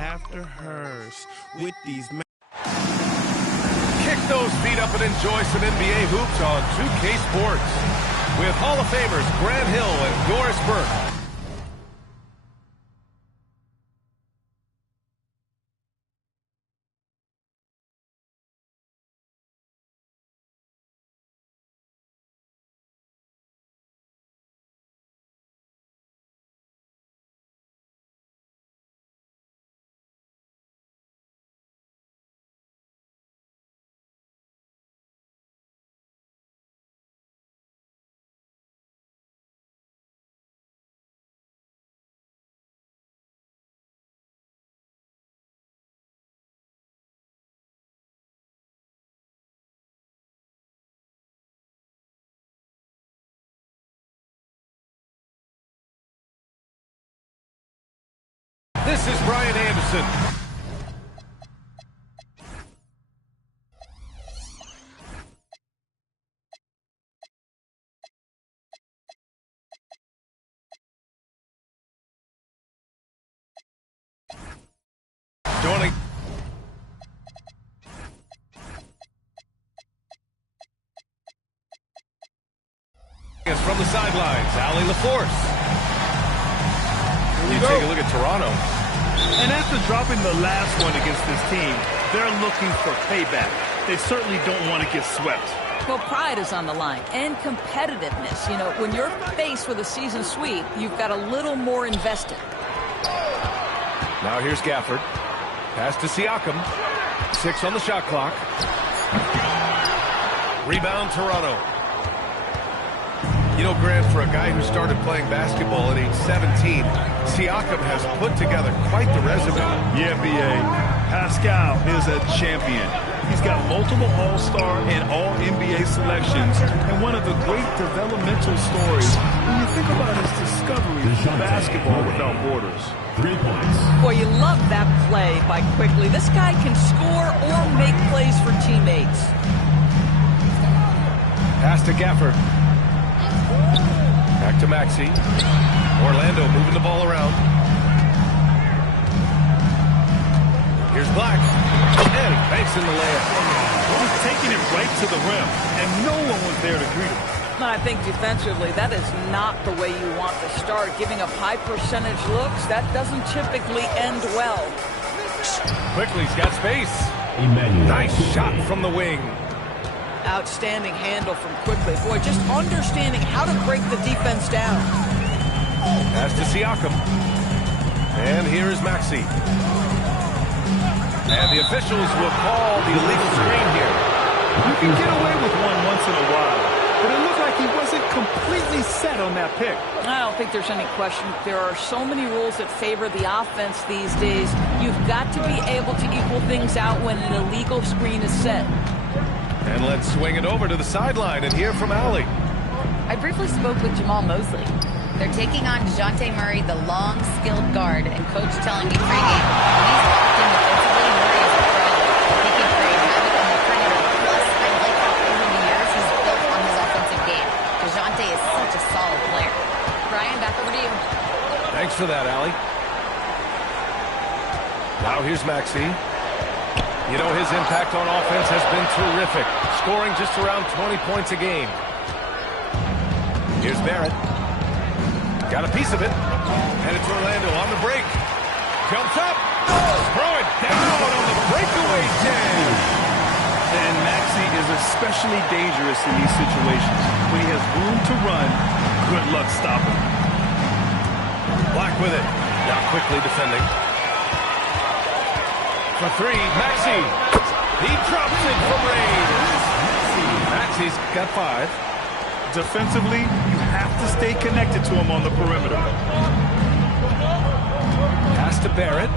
after hers with these. Kick those feet up and enjoy some NBA hoops on 2K Sports with Hall of Famers Grant Hill and Doris Burke. This is Brian Anderson. Joining us from the sidelines, Allie LaForce. You take a look at Toronto. And after dropping the last one against this team, they're looking for payback. They certainly don't want to get swept. Well, pride is on the line and competitiveness. You know, when you're faced with a season sweep, you've got a little more invested. Now here's Gafford. Pass to Siakam. 6 on the shot clock. Rebound Toronto. You know, Grant, for a guy who started playing basketball at age 17, Siakam has put together quite the resume. Yeah, B.A. Pascal is a champion. He's got multiple All-Star and All-NBA selections, and one of the great developmental stories when you think about his discovery of basketball without borders. 3 points. Boy, you love that play by Quickly. This guy can score or make plays for teammates. Pass to Gafford. Back to Maxey. Orlando moving the ball around. Here's Black. And he banks in the layup. He's taking it right to the rim, and no one was there to greet him. I think defensively, that is not the way you want to start. Giving up high percentage looks, that doesn't typically end well. Quickly's got space. Emmanuel. Nice shot from the wing. Outstanding handle from Quickly. Boy, just understanding how to break the defense down. Pass to Siakam. And here is Maxey. And the officials will call the illegal screen here. You can get away with one once in a while, but it looked like he wasn't completely set on that pick. I don't think there's any question. There are so many rules that favor the offense these days. You've got to be able to equal things out when an illegal screen is set. And let's swing it over to the sideline and hear from Allie. I briefly spoke with Jamal Mosley. They're taking on DeJounte Murray, the long, skilled guard, and coach telling me pregame, he's locked in defensively, Murray is a problem. He can create havoc on the perimeter. Plus, I like how over the years he's built on his offensive game. DeJounte is such a solid player. Brian, back over to you. Thanks for that, Allie. Now here's Maxey. You know, his impact on offense has been terrific, scoring just around 20 points a game. Here's Barrett. Got a piece of it. And it's Orlando on the break. Jumps up. Throw it down on the breakaway jam. And Maxey is especially dangerous in these situations. When he has room to run, good luck stopping. Black with it. Now Quickly defending. For 3, Maxey. He drops it from range. Maxey's got 5. Defensively, you have to stay connected to him on the perimeter. Pass to Barrett.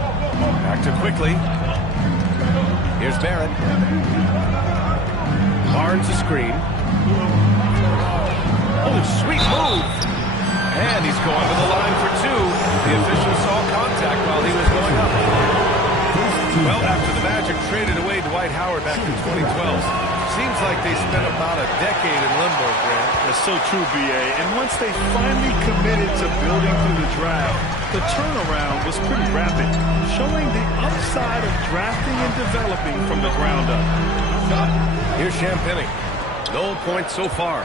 Back to Quickly. Here's Barrett. Barnes a screen. Oh, sweet move. And he's going to the line for 2. The official saw contact while he was going up. Well, after the Magic traded away Dwight Howard back in 2012, seems like they spent about a decade in limbo, Grant. That's so true, B.A. And once they finally committed to building through the draft, the turnaround was pretty rapid, showing the side of drafting and developing from the ground up. Here's Champagny. No points so far.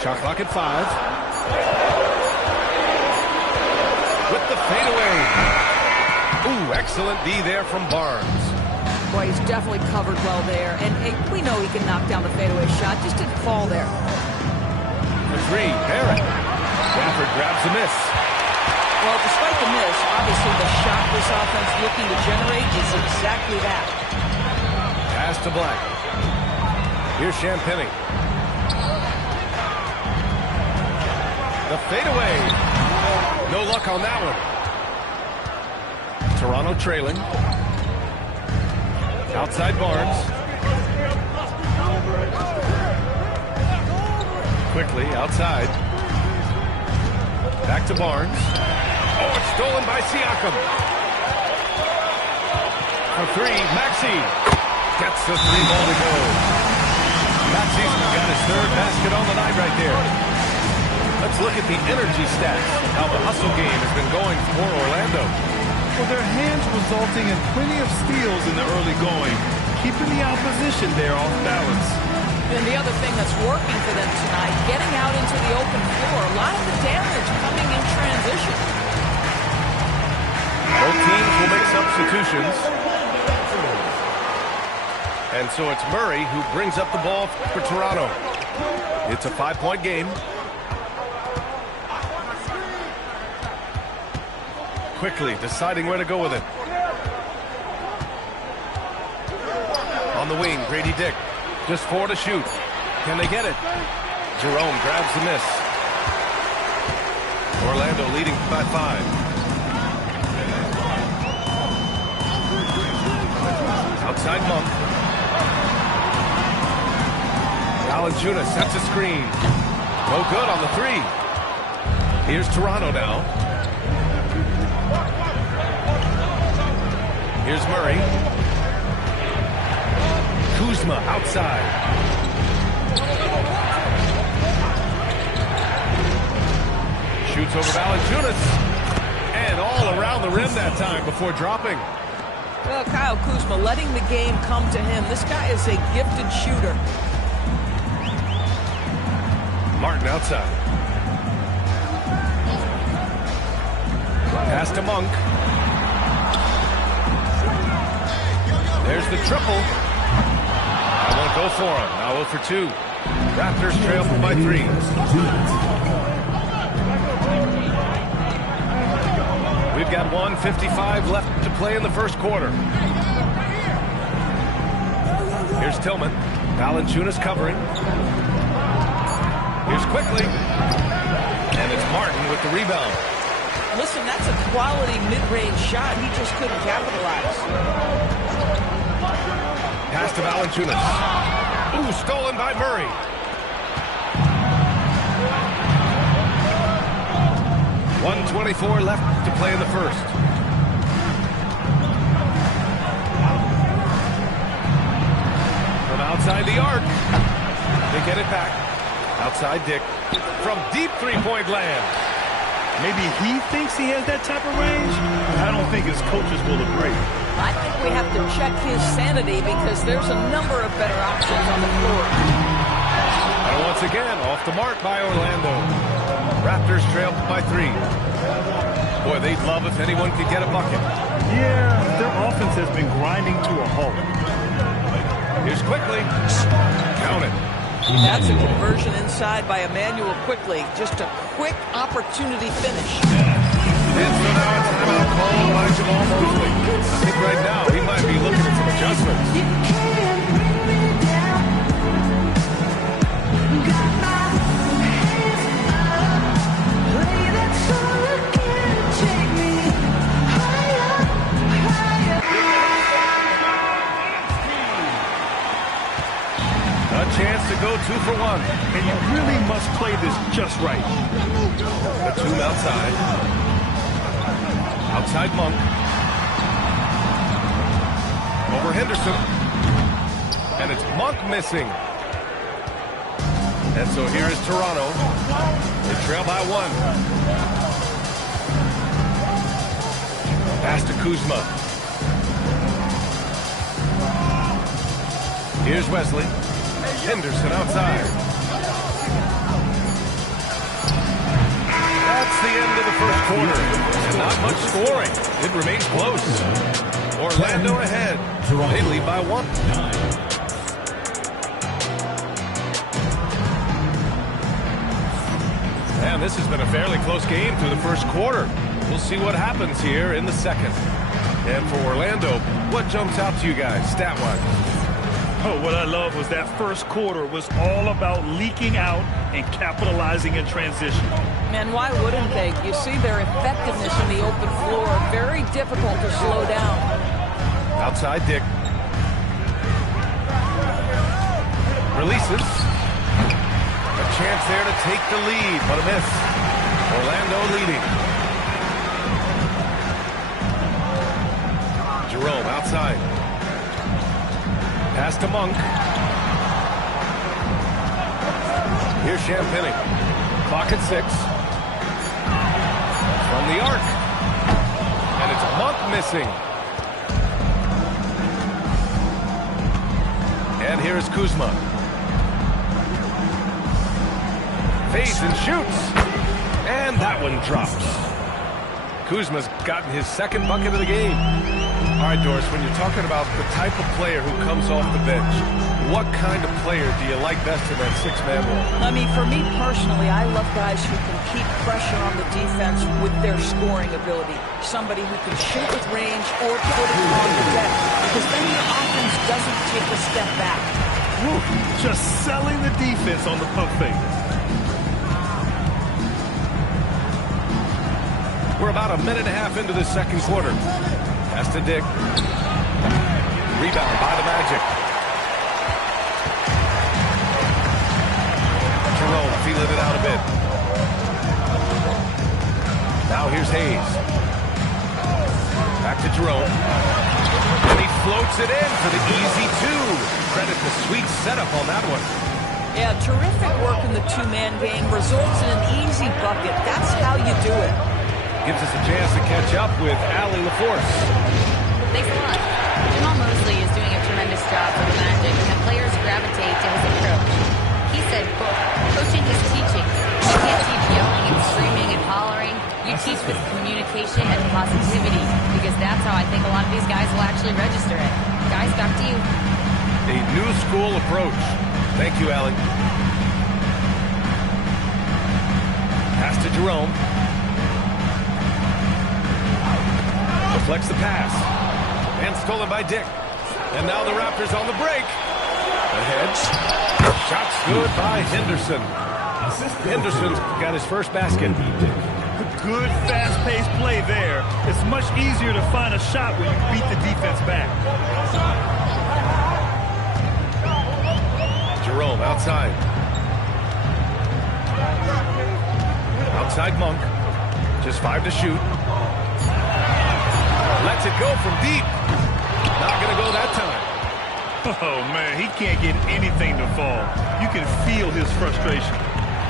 Shot clock at 5. With the fadeaway. Ooh, excellent D there from Barnes. Boy, he's definitely covered well there. And hey, we know he can knock down the fadeaway shot. Just didn't fall there. For 3, Barrett. Gafford grabs a miss. Well, despite the miss, obviously the shot this offense looking to generate is exactly that. Pass to Black. Here's Champagny. The fadeaway. No luck on that one. Toronto trailing. Outside Barnes. Quickly outside. Back to Barnes. Oh, it's stolen by Siakam. For 3, Maxey. Gets the 3-ball to go. Maxey's got his 3rd basket on the night right there. Let's look at the energy stats. How the hustle game has been going for Orlando. Well, their hands resulting in plenty of steals in the early going, keeping the opposition there off balance. And the other thing that's working for them tonight, getting out into the open floor. A lot of the damage coming in transition. Both teams will make substitutions. And so it's Murray who brings up the ball for Toronto. It's a 5-point game. Quickly deciding where to go with it. On the wing, Grady Dick. Just 4 to shoot. Can they get it? Jerome grabs the miss. Orlando leading by 5. Outside Monk. Valanciunas sets a screen. No good on the 3. Here's Toronto now. Here's Murray. Kuzma outside. Shoots over Valanciunas. And all around the rim that time before dropping. Well, Kyle Kuzma letting the game come to him. This guy is a gifted shooter. Martin outside. Pass to Monk. There's the triple. I won't go for him. Now 0 for 2. Raptors trail by 3. We've got 1:55 left to play in the first quarter. Here's Tillman. Valanciunas covering. Here's Quickly. And it's Martin with the rebound. Listen, that's a quality mid-range shot. He just couldn't capitalize. Pass to Valanciunas. Ooh, stolen by Murray. .124 left to play in the first. From outside the arc. They get it back. Outside Dick. From deep 3-point land. Maybe he thinks he has that type of range. I don't think his coaches will agree. I think we have to check his sanity because there's a number of better options on the floor. And once again, off the mark by Orlando. Raptors trail by 3. Boy, they'd love if anyone could get a bucket. Yeah, their offense has been grinding to a halt. Here's Quickly. Count it. That's a conversion inside by Emmanuel Quickly. Just a quick opportunity finish. And so now a timeout called by Jamal Mosley. I think right now he might be looking at some adjustments. A chance to go 2 for 1. And you really must play this just right. Batum outside. Outside Monk. Over Henderson. And it's Monk missing. And so here is Toronto. They trail by 1. Pass to Kuzma. Here's Wesley. Henderson outside. That's the end of the first quarter. And not much scoring. It remains close. Orlando ahead. They lead by 1. And this has been a fairly close game through the first quarter. We'll see what happens here in the second. And for Orlando, what jumps out to you guys, stat-wise? Oh, what I love was that first quarter was all about leaking out and capitalizing in transition. Man, why wouldn't they? You see their effectiveness in the open floor. Very difficult to slow down. Outside Dick. Releases. A chance there to take the lead, but a miss. Orlando leading. Jerome outside. Pass to Monk. Here's Champagny. Clock at 6. From the arc. And it's Monk missing. And here's Kuzma. Fades and shoots. And that one drops. Kuzma's gotten his second bucket of the game. All right, Doris, when you're talking about the type of player who comes off the bench, what kind of player do you like best in that six-man role? I mean, for me personally, I love guys who can keep pressure on the defense with their scoring ability. Somebody who can shoot with range or put it on the deck, because then the offense doesn't take a step back. Woo, just selling the defense on the pump fake. We're about a minute and a half into the second quarter. Pass to Dick. Rebound by the Magic. Jerome feeling it out a bit. Now here's Hayes. Back to Jerome. And he floats it in for the easy 2. Credit the sweet setup on that one. Yeah, terrific work in the two-man game. Results in an easy bucket. That's how you do it. Gives us a chance to catch up with Allie LaForce. Thanks a lot. Jamal Mosley is doing a tremendous job for the Magic, and the players gravitate to his approach. He said, quote, coaching is teaching. You can't teach yelling and screaming and hollering. You teach with communication and positivity, because that's how I think a lot of these guys will actually register it. Guys, back to you. A new school approach. Thank you, Allie. Pass to Jerome. Deflects the pass. And stolen by Dick. And now the Raptors on the break. Ahead. Shots good by Henderson. Henderson's got his first basket. Good, fast-paced play there. It's much easier to find a shot when you beat the defense back. Jerome outside. Outside Monk. Just 5 to shoot. Lets it go from deep. Not going to go that time. Oh, man, he can't get anything to fall. You can feel his frustration.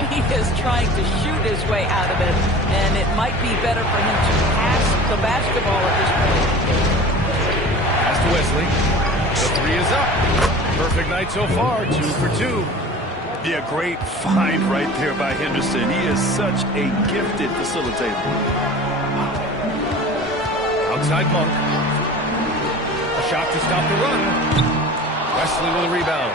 He is trying to shoot his way out of it, and it might be better for him to pass the basketball at this point. Pass to Wesley. The 3 is up. Perfect night so far, 2 for 2. Yeah, great find right there by Henderson. He is such a gifted facilitator. Outside Monk. A shot to stop the run. Wesley with a rebound.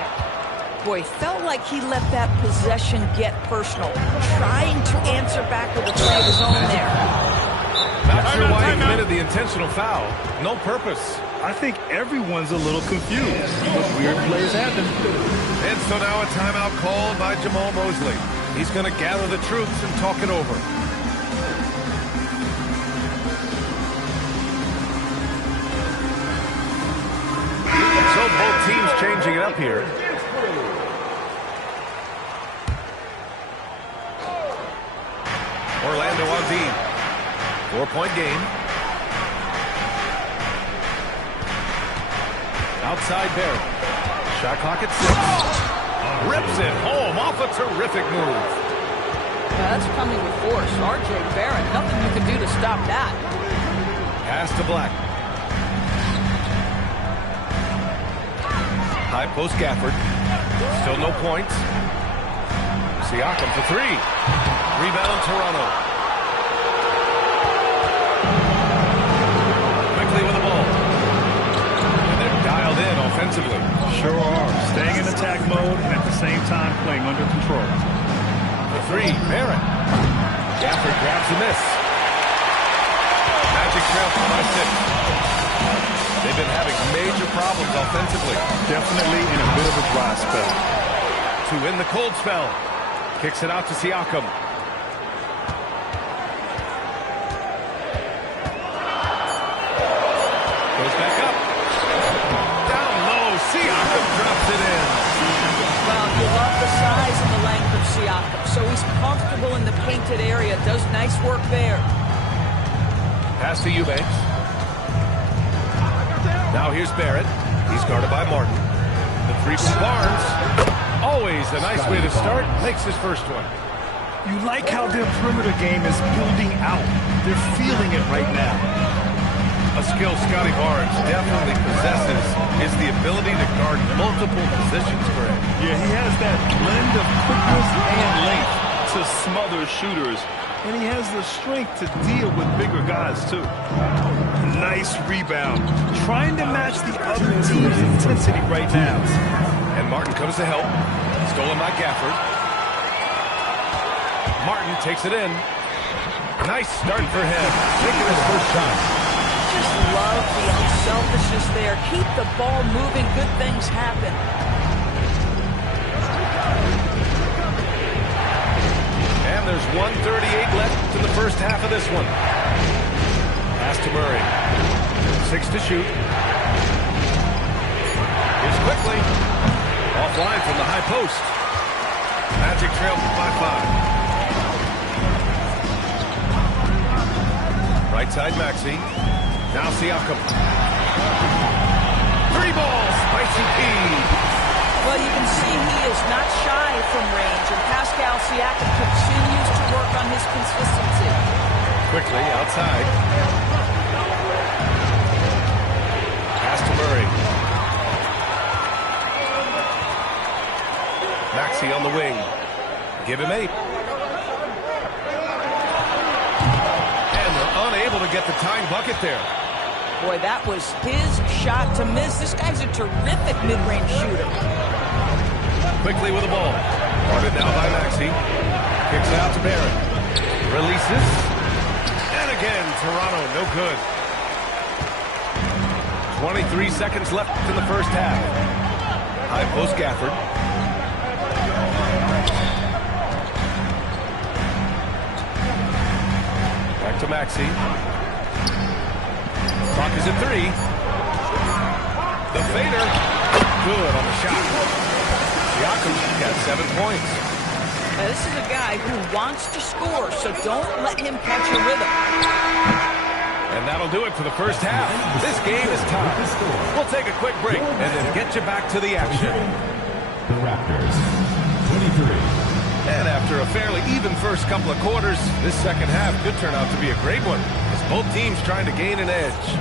Boy, felt like he let that possession get personal. Trying to answer back with a 3 of his own there. Not sure why he committed the intentional foul. No purpose. I think everyone's a little confused. But weird plays happen. And so now a timeout called by Jamal Mosley. He's going to gather the troops and talk it over. So both teams changing it up here. Orlando on D. 4-point game. Outside Barrett. Shot clock at 6. Rips it home off a terrific move. Yeah, that's coming with force. R.J. Barrett, nothing you can do to stop that. Pass to Black. High post Gafford. Still no points. Siakam for three. Rebound Toronto. Quickly with the ball. And they're dialed in offensively. Sure are. Staying in attack mode and at the same time playing under control. For three, Barrett. Gafford grabs the miss. Magic trails by 6. They've been having major problems offensively. Definitely in a bit of a dry spell. To win the cold spell. Kicks it out to Siakam. Goes back up. Down low. Siakam drops it in. Well, you love the size and the length of Siakam. So he's comfortable in the painted area. Does nice work there. Pass to Eubanks. Now here's Barrett. He's guarded by Martin. The three from Barnes. Always a nice way to start. Makes his first one. You like how their perimeter game is building out. They're feeling it right now. A skill Scotty Barnes definitely possesses is the ability to guard multiple positions for him. Yeah, he has that blend of quickness and length to smother shooters. And he has the strength to deal with bigger guys, too. Nice rebound. Trying to match the other team's intensity right now. And Martin comes to help. Stolen by Gafford. Martin takes it in. Nice start for him. Taking his first shot. Just love the unselfishness there. Keep the ball moving. Good things happen. And there's 1:38 left in the first half of this one. Pass to Murray. 6 to shoot. Here's quickly. Offline from the high post. Magic trail by 5. Right side Maxey. Now Siakam. 3 balls. Spicy P. Well, you can see he is not shy from range, and Pascal Siakam continues to work on his consistency. Quickly outside. Pass to Murray. Maxey on the wing. Give him 8. And they're unable to get the tying bucket there. Boy, that was his shot to miss. This guy's a terrific mid-range shooter. Quickly with the ball. Guarded now by Maxey. Kicks it out to Barrett. Releases. And again, Toronto, no good. 23 seconds left in the first half. High post Gafford. Back to Maxey. Clock is at 3. The fader. Good on the shot. Siakam got 7 points. Now, this is a guy who wants to score, so don't let him catch a rhythm. And that'll do it for the first half. This game is tied. We'll take a quick break and then get you back to the action. The Raptors, 23. And after a fairly even first couple of quarters, this second half could turn out to be a great one, as both teams trying to gain an edge.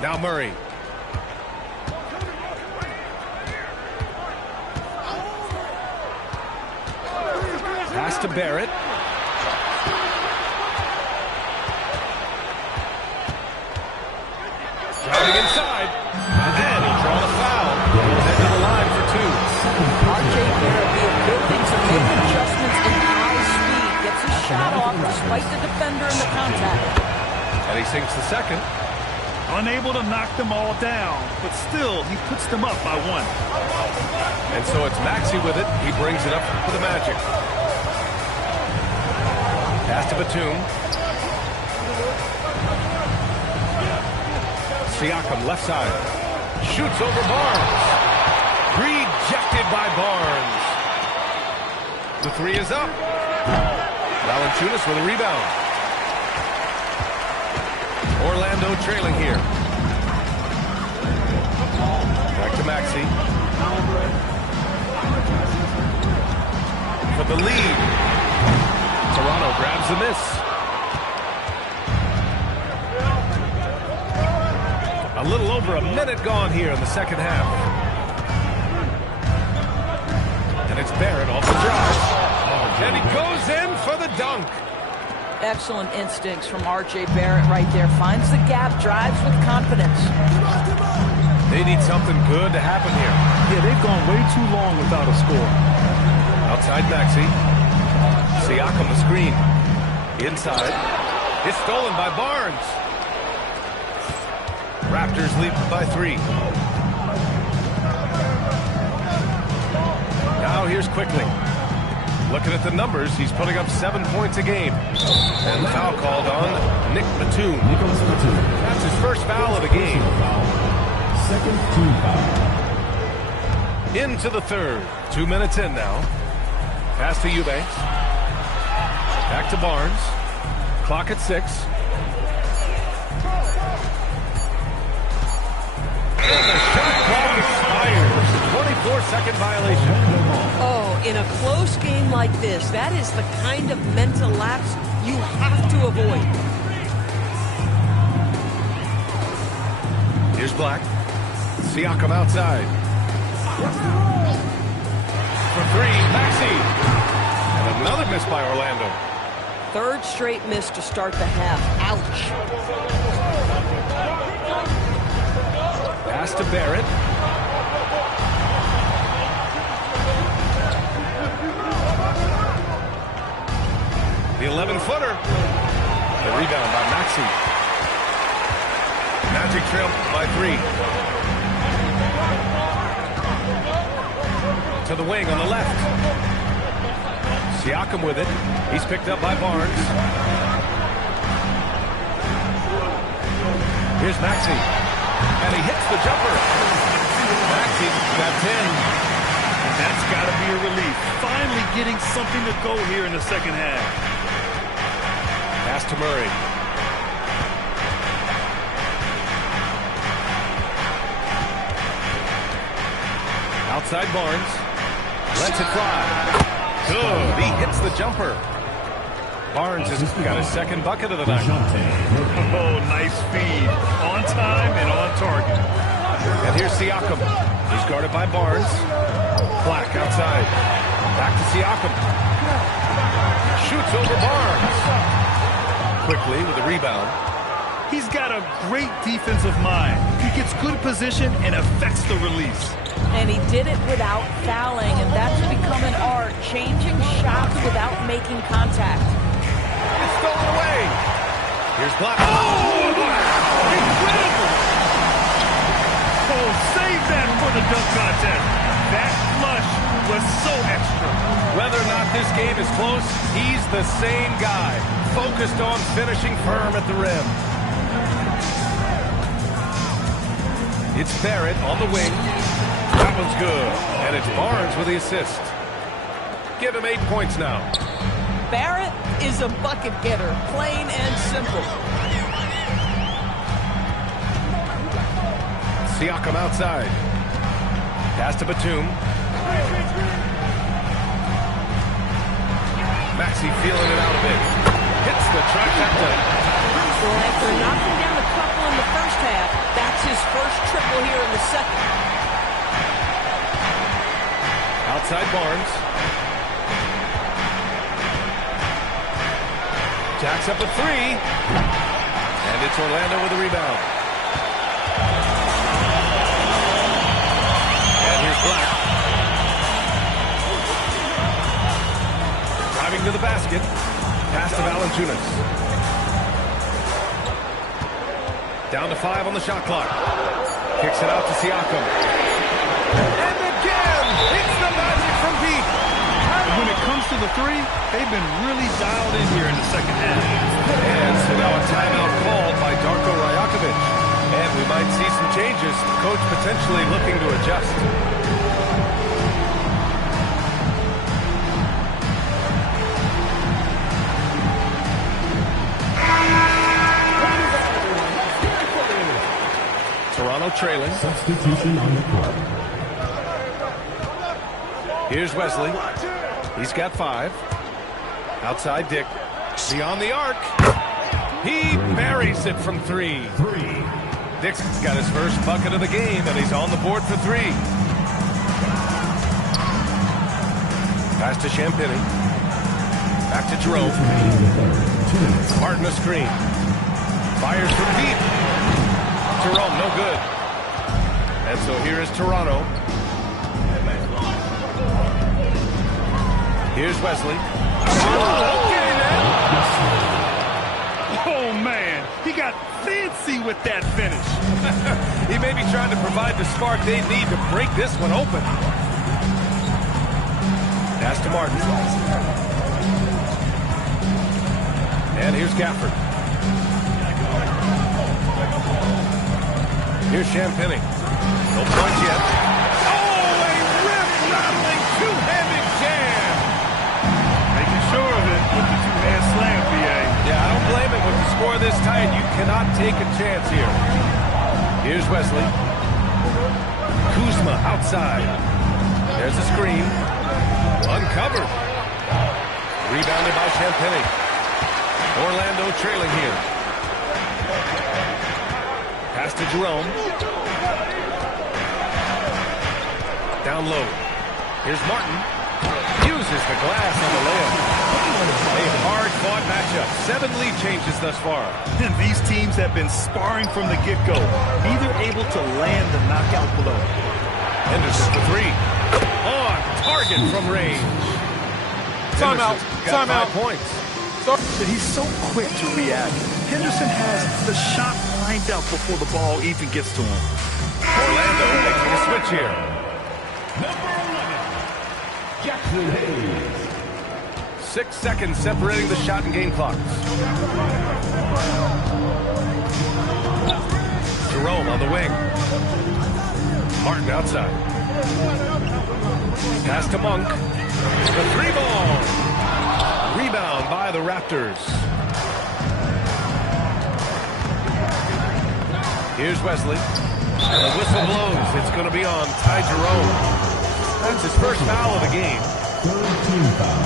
Now Murray. Pass to Barrett. Driving inside. And he'll draw the foul. Head to the line for 2. R.J. Barrett, the ability to make adjustments in high speed, gets his shot off despite the defender and the contact. And he sinks the second. Unable to knock them all down, but still, he puts them up by 1. And so it's Maxey with it. He brings it up for the Magic. Pass to Batum. Siakam left side. Shoots over Barnes. Rejected by Barnes. The 3 is up. Valanciunas with a rebound. Orlando trailing here. Back to Maxey. For the lead. Toronto grabs the miss. A little over a minute gone here in the second half. And it's Barrett off the drive. And he goes in for the dunk. Excellent instincts from R.J. Barrett right there. Finds the gap, drives with confidence. They need something good to happen here. Yeah, they've gone way too long without a score. Outside Maxey. Siakam the screen. Inside. It's stolen by Barnes. Raptors lead by 3. Now here's Quickly. Looking at the numbers, he's putting up 7 points a game. And the foul called on Nick Batum. That's his first foul of the game. Second team foul. Into the third. 2 minutes in now. Pass to Eubanks. Back to Barnes. Clock at 6. And the shot clock expires. 24-second violation. Oh, in a close game like this, that is the kind of mental lapse you have to avoid. Here's Black. Siakam outside. For 3, Maxey. And another miss by Orlando. Third straight miss to start the half. Ouch. Pass to Barrett. The 11-footer. The rebound by Maxey. Magic trail by 3. To the wing on the left. Siakam with it. He's picked up by Barnes. Here's Maxey. And he hits the jumper. Maxey's got 10. And that's got to be a relief. Finally getting something to go here in the second half. Pass to Murray. Outside Barnes. Lets it fly. Good. He hits the jumper. Barnes has got his second bucket of the night. Oh, nice feed. On time and on target. And here's Siakam. He's guarded by Barnes. Black outside. Back to Siakam. Shoots over Barnes. Quickly with the rebound. He's got a great defensive mind. He gets good position and affects the release. And he did it without fouling, and that's become an art, changing shots without making contact. It's stolen away. Here's Black. Oh, wow. Incredible. Oh, save that for the dunk contest. That flush was so extra. Whether or not this game is close, he's the same guy, focused on finishing firm at the rim. It's Barrett on the wing. That one's good. And it's Barnes with the assist. Give him 8 points now. Barrett is a bucket getter, plain and simple. Siakam outside. Pass to Batum. Maxey feeling it out a bit. Hits the trifecta. Well, after knocking down a couple in the first half, that's his first triple here in the second. Outside Barnes. Jacks up a 3. And it's Orlando with the rebound. And here's Black. Driving to the basket. Pass to Valanciunas. Down to 5 on the shot clock. Kicks it out to Siakam. And again, it's the Magic from deep. When it comes to the 3, they've been really dialed in here in the second half. And so now a timeout called by Darko Rajakovic. And we might see some changes. Coach potentially looking to adjust. Toronto trailing. Substitution on the court. Here's Wesley. He's got 5. Outside Dick. Beyond the arc. He buries it from 3. Dick's got his first bucket of the game, and he's on the board for 3. Pass to Champagny. Back to Jerome. Martin a screen. Fires from deep. Jerome, no good. And so here is Toronto. Here's Wesley. Oh, man. He got fancy with that finish. He may be trying to provide the spark they need to break this one open. Pass to Martin. And here's Gafford. Here's Champagny. No points yet. Oh, a rip-rattling two-handed jam. Making sure of it with the two-hand slam, B.A. Yeah, I don't blame him. With the score this tight, you cannot take a chance here. Here's Wesley. Kuzma outside. There's a screen. Uncovered. Rebounded by Champagny. Orlando trailing here. Pass to Jerome. Down low. Here's Martin. Uses the glass on the layup. A hard-fought matchup. 7 lead changes thus far. And these teams have been sparring from the get-go. Neither able to land the knockout blow. Henderson for 3. On target from range. Timeout. Got Timeout. 5 points. But he's so quick to react. Henderson has the shot lined up before the ball even gets to him. Orlando making a switch here. Jackson Hayes. 6 seconds separating the shot and game clocks. Jerome on the wing. Martin outside. Pass to Monk. The 3-ball. Rebound by the Raptors. Here's Wesley. And the whistle blows. It's going to be on Ty Jerome. That's his first foul of the game. Third team foul.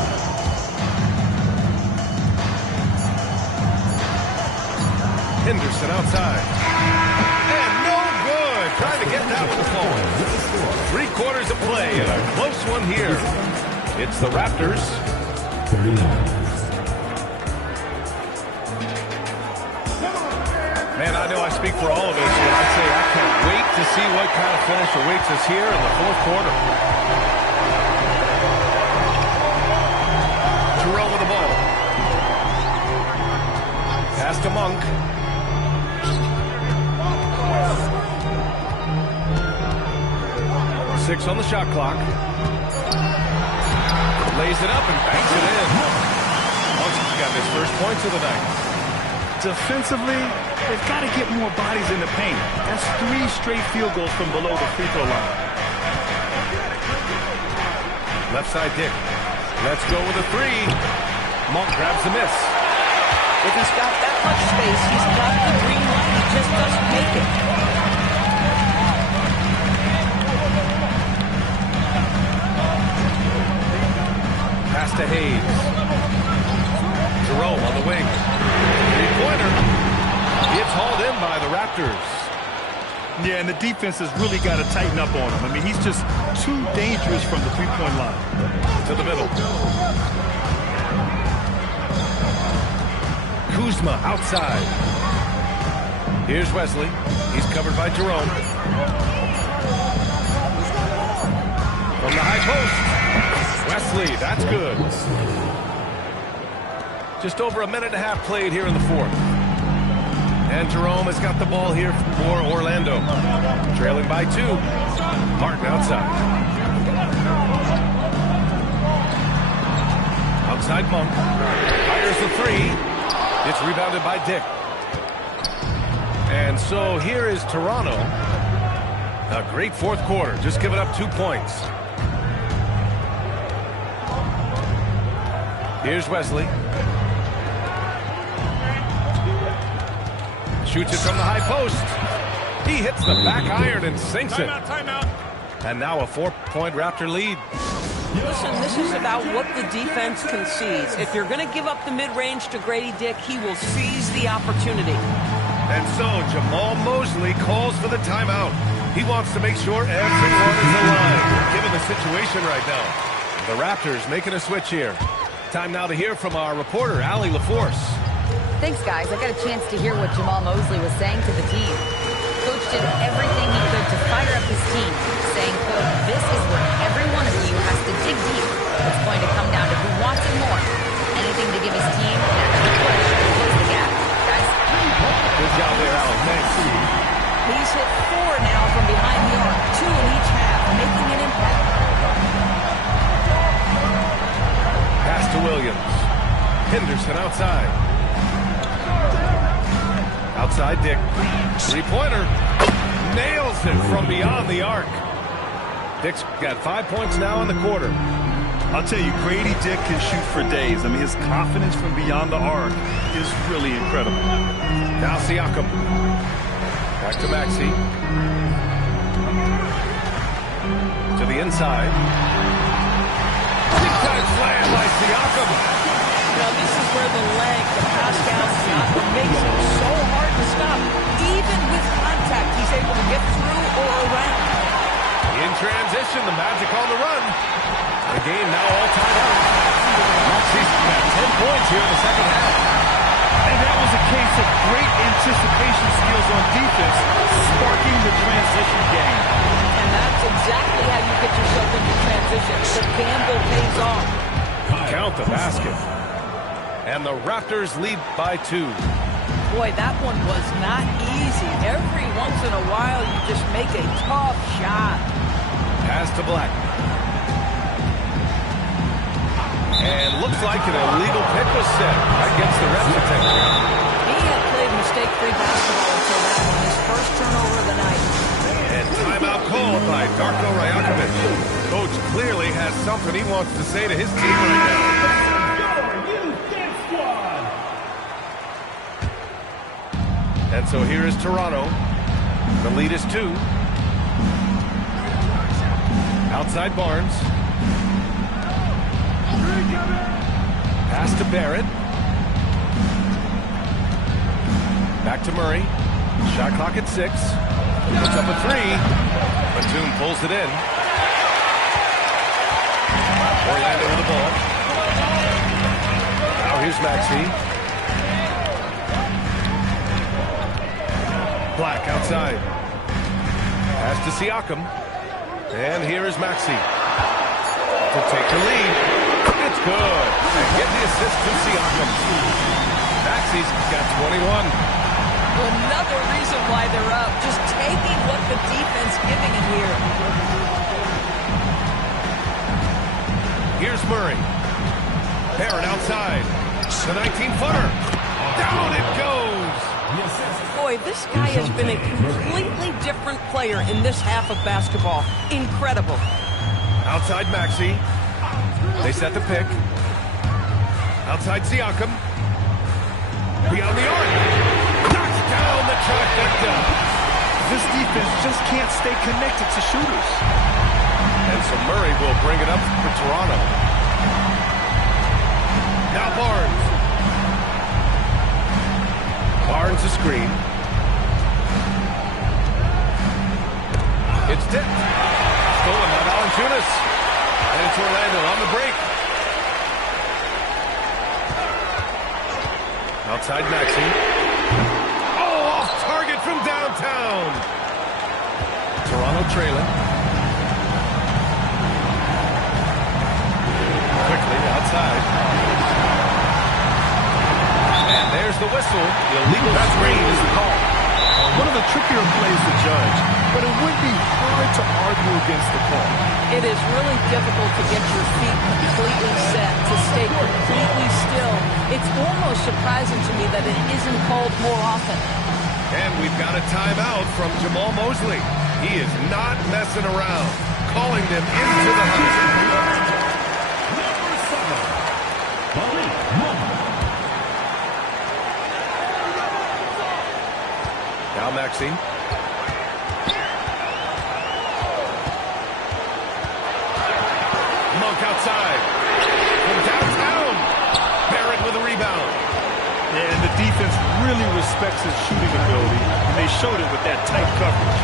Henderson outside. And no good. Trying to get that one to fall. 3 quarters of play and a close one here. It's the Raptors. 39. Man, I know I speak for all of us when I say I can't wait to see what kind of finish awaits us here in the 4th quarter. Jerome with the ball. Pass to Monk. Six on the shot clock. Lays it up and banks it in. Monk's got his first points of the night. Defensively, they've got to get more bodies in the paint. That's 3 straight field goals from below the free throw line. Left side Dick. Let's go with a 3. Monk grabs the miss. If he's got that much space, he's got the green light. He just doesn't make it. Pass to Hayes. Jerome on the wing. 3-pointer. It's hauled in by the Raptors. Yeah, and the defense has really got to tighten up on him. I mean, he's just too dangerous from the three-point line. To the middle. Kuzma outside. Here's Wesley. He's covered by Jerome. From the high post. Wesley, that's good. Just over a minute and a half played here in the 4th. And Jerome has got the ball here for Orlando. Trailing by 2. Martin outside. Outside Monk. Fires the 3. It's rebounded by Dick. And so here is Toronto. A great 4th quarter. Just giving up 2 points. Here's Wesley. Shoots it from the high post. He hits the back iron and sinks it. Timeout. And now a 4-point Raptor lead. Listen, this is about what the defense concedes. If you're going to give up the mid-range to Grady Dick, he will seize the opportunity. And so Jamal Mosley calls for the timeout. He wants to make sure everyone is aligned, given the situation right now. The Raptors making a switch here. Time now to hear from our reporter, Allie LaForce. Thanks, guys. I got a chance to hear what Jamal Mosley was saying to the team. Coach did everything he could to fire up his team, saying, quote, "This is where every one of you has to dig deep. It's going to come down to who wants it more. Anything to give his team an extra push to close the gap." Guys? Good job there, Allie. Thanks. He's hit 4 now from behind the arc, 2 in each half, making an impact. Pass to Williams. Henderson outside. Outside Dick. Three-pointer. Nails it from beyond the arc. Dick's got 5 points now in the quarter. I'll tell you, Grady Dick can shoot for days. I mean, his confidence from beyond the arc is really incredible. Now Siakam. Back to Maxey. To the inside. Big-time slam by Siakam. Now this is where the length of Pascal Siakam makes it so hard to stop. Even with contact, he's able to get through or around. In transition, the Magic on the run. The game now all tied up. Maxey's got 10 points here in the second half. And that was a case of great anticipation skills on defense, sparking the transition game. And that's exactly how you get yourself into transition. The gamble pays off. Count the basket. And the Raptors lead by 2. Boy, that one was not easy. Every once in a while, you just make a tough shot. Pass to Black. And looks like an illegal pick was set. That gets the ref's attention. He had played mistake-free basketball until that one, his first turnover of the night. And timeout called by Darko Rajakovic. Coach clearly has something he wants to say to his team right now. And so here is Toronto. The lead is 2. Outside Barnes. Pass to Barrett. Back to Murray. Shot clock at 6. Puts up a 3. Batum pulls it in. Orlando with the ball. Now here's Maxey. Black outside. Pass to Siakam. And here is Maxey to take the lead. It's good. And get the assist to Siakam. Maxey's got 21. Another reason why they're up. Just taking what the defense giving him here. Here's Murray. Barrett outside. The 19-footer. Down it goes. Boy, this guy has been a completely different player in this half of basketball. Incredible. Outside Maxey. They set the pick. Outside Siakam. Beyond the arc. Knocks down the trifecta. This defense just can't stay connected to shooters. And so Murray will bring it up for Toronto. Now Barnes. Barnes a screen. It's tipped. Stolen by Valanciunas. And it's Orlando on the break. Outside Maxey. Oh, off target from downtown. Toronto trailing. Quickly outside. And there's the whistle. The illegal screen is the call. One of the trickier plays to judge, but it would be hard to argue against the call. It is really difficult to get your feet completely set, to stay completely still. It's almost surprising to me that it isn't called more often. And we've got a timeout from Jamal Mosley. He is not messing around, calling them into the hunt. Now Maxey. Monk outside. From downtown. Barrett with a rebound. And the defense really respects his shooting ability, and they showed it with that tight coverage.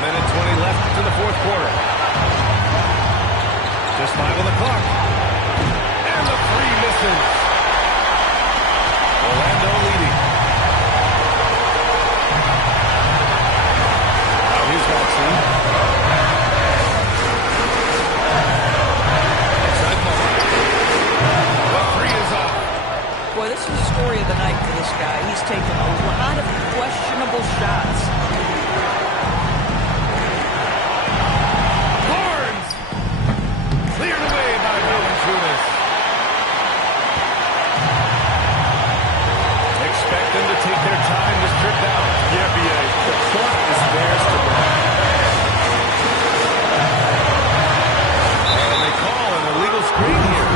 1:20 left to the fourth quarter. Just 5 on the clock. And the three misses. Orlando leading. Now here's Maxey. The three is off. Boy, this is the story of the night for this guy. He's taken a lot of questionable shots. Cleared away by Valanciunas. Expect them to take their time this trip down. Yeah, B.A. The clock is theirs to run. And they call an illegal screen here.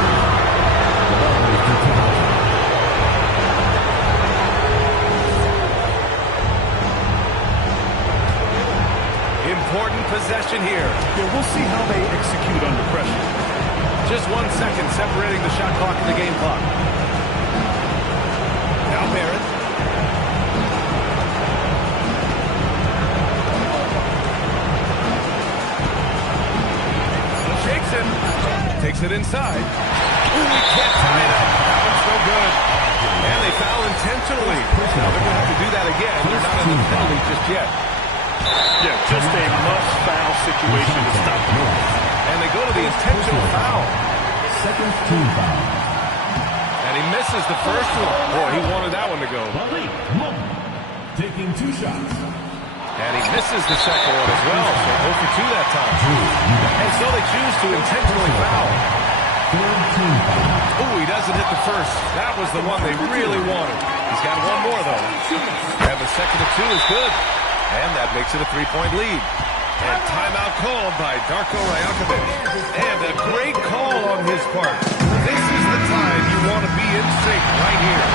Important possession here. Yeah, we'll see how they execute under pressure. Just 1 second separating the shot clock and the game clock. Now Barrett. Shakes it. Takes it inside. Ooh, he can't tie it up. That one's no good. And they foul intentionally. Now they're going to have to do that again. They're not in the penalty just yet. Yeah, just a must-foul situation to stop them. And they go to the intentional foul. Second team foul. And he misses the first one. Boy, he wanted that one to go. Malik Monk taking 2 shots. And he misses the second one as well. So 0 for 2 that time. And so they choose to intentionally foul. Third team foul. Oh, he doesn't hit the first. That was the one they really wanted. He's got one more, though. And the second of 2 is good. And that makes it a 3-point lead. And timeout called by Darko Rajakovic. And a great call on his part. This is the time you want to be in sync right here.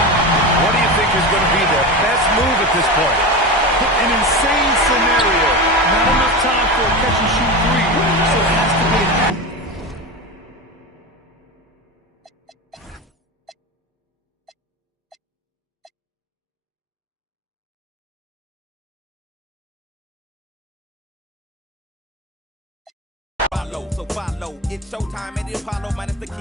What do you think is going to be the best move at this point? An insane scenario. Not enough time for a catch-and-shoot three, so it has to be an follow, it's showtime at the Apollo minus the key.